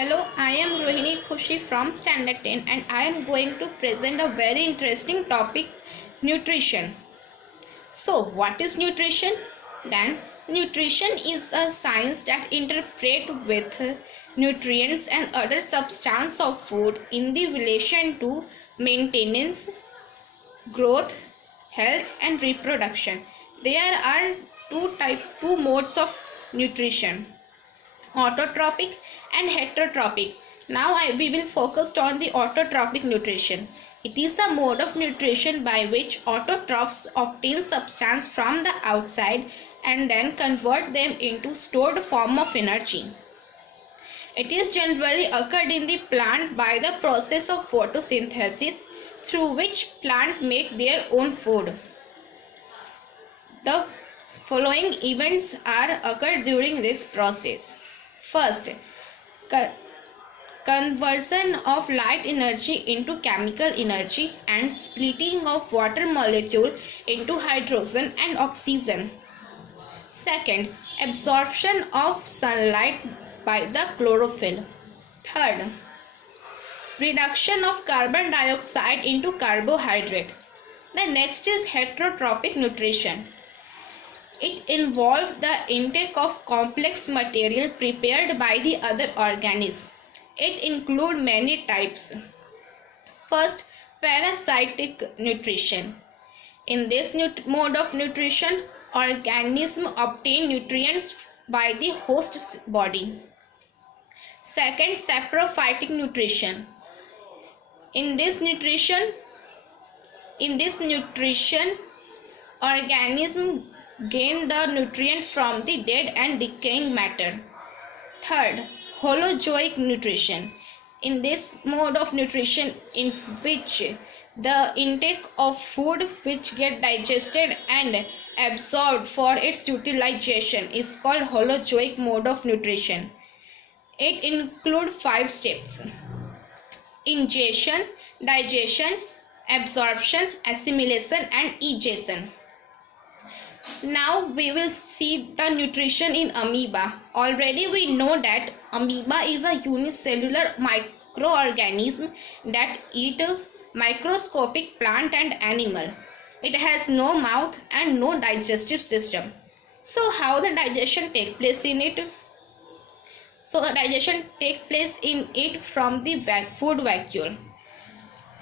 Hello, I am Rohini Khushi from Standard 10 and I am going to present a very interesting topic, nutrition. So, what is nutrition? Then, nutrition is a science that interprets with nutrients and other substances of food in the relation to maintenance, growth, health and reproduction. There are two modes of nutrition, autotrophic and heterotrophic. Now we will focus on the autotrophic nutrition. It is a mode of nutrition by which autotrophs obtain substance from the outside and then convert them into stored form of energy. It is generally occurred in the plant by the process of photosynthesis, through which plant make their own food. The following events are occurred during this process. First, conversion of light energy into chemical energy and splitting of water molecule into hydrogen and oxygen. Second, absorption of sunlight by the chlorophyll. Third, reduction of carbon dioxide into carbohydrate. The next is heterotrophic nutrition. It involves the intake of complex material prepared by the other organism. It includes many types. First, parasitic nutrition. In this mode of nutrition, organisms obtain nutrients by the host's body. Second, saprophytic nutrition. In this nutrition, organism gain the nutrient from the dead and decaying matter. Third, holozoic nutrition. In this mode of nutrition, in which the intake of food which get digested and absorbed for its utilization is called holozoic mode of nutrition. It includes 5 steps: ingestion, digestion, absorption, assimilation and egestion. Now we will see the nutrition in amoeba. Already we know that amoeba is a unicellular microorganism that eat microscopic plant and animal. It has no mouth and no digestive system. So how the digestion take place in it? So the digestion take place in it from the food vacuole.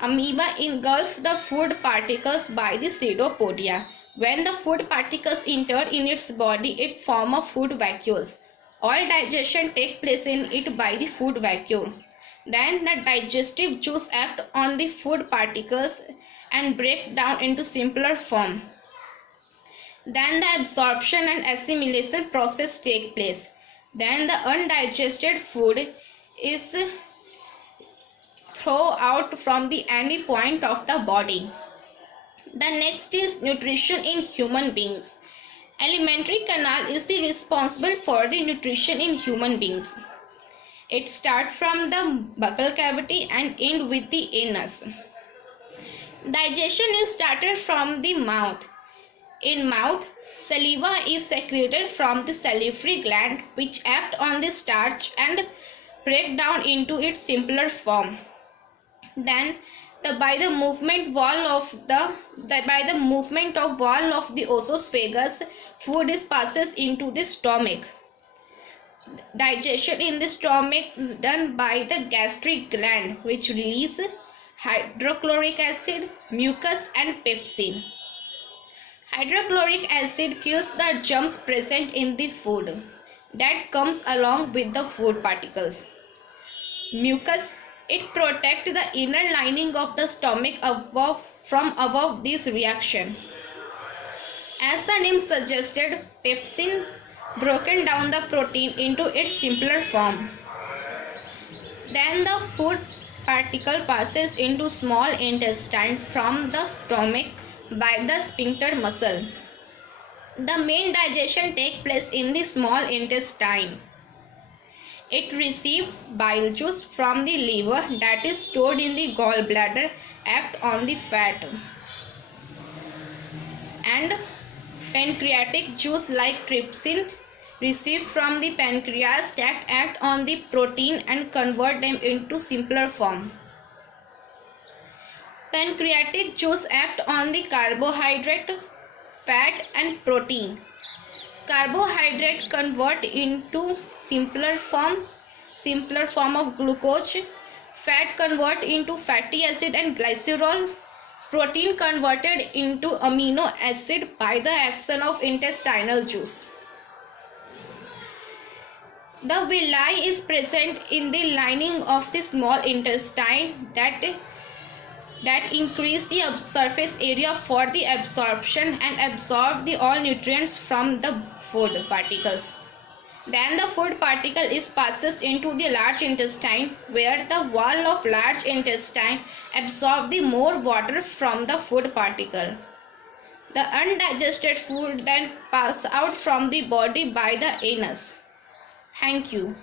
Amoeba engulf the food particles by the pseudopodia. When the food particles enter in its body, it forms a food vacuoles. All digestion take place in it by the food vacuole. Then the digestive juice act on the food particles and break down into simpler form. Then the absorption and assimilation process take place. Then the undigested food is thrown out from the any point of the body. The next is nutrition in human beings. Alimentary canal is the responsible for the nutrition in human beings. It starts from the buccal cavity and ends with the anus. Digestion is started from the mouth. In mouth, saliva is secreted from the salivary gland, which act on the starch and break down into its simpler form. Then by the movement of wall of the esophagus, food is passes into the stomach. Digestion in the stomach is done by the gastric gland, which release hydrochloric acid, mucus and pepsin. Hydrochloric acid kills the germs present in the food that comes along with the food particles. Mucus, it protects the inner lining of the stomach from above this reaction. As the name suggested, pepsin broken down the protein into its simpler form. Then the food particle passes into small intestine from the stomach by the sphincter muscle. The main digestion takes place in the small intestine. It receives bile juice from the liver that is stored in the gallbladder, act on the fat. And pancreatic juice like trypsin received from the pancreas that act on the protein and convert them into simpler form. Pancreatic juice act on the carbohydrate, fat and protein. Carbohydrate convert into simpler form of glucose. Fat convert into fatty acid and glycerol. Protein converted into amino acid by the action of intestinal juice. The villi is present in the lining of the small intestine that increase the surface area for the absorption and absorb the all nutrients from the food particles. Then the food particle is passes into the large intestine, where the wall of large intestine absorb the more water from the food particle. The undigested food then pass out from the body by the anus. Thank you.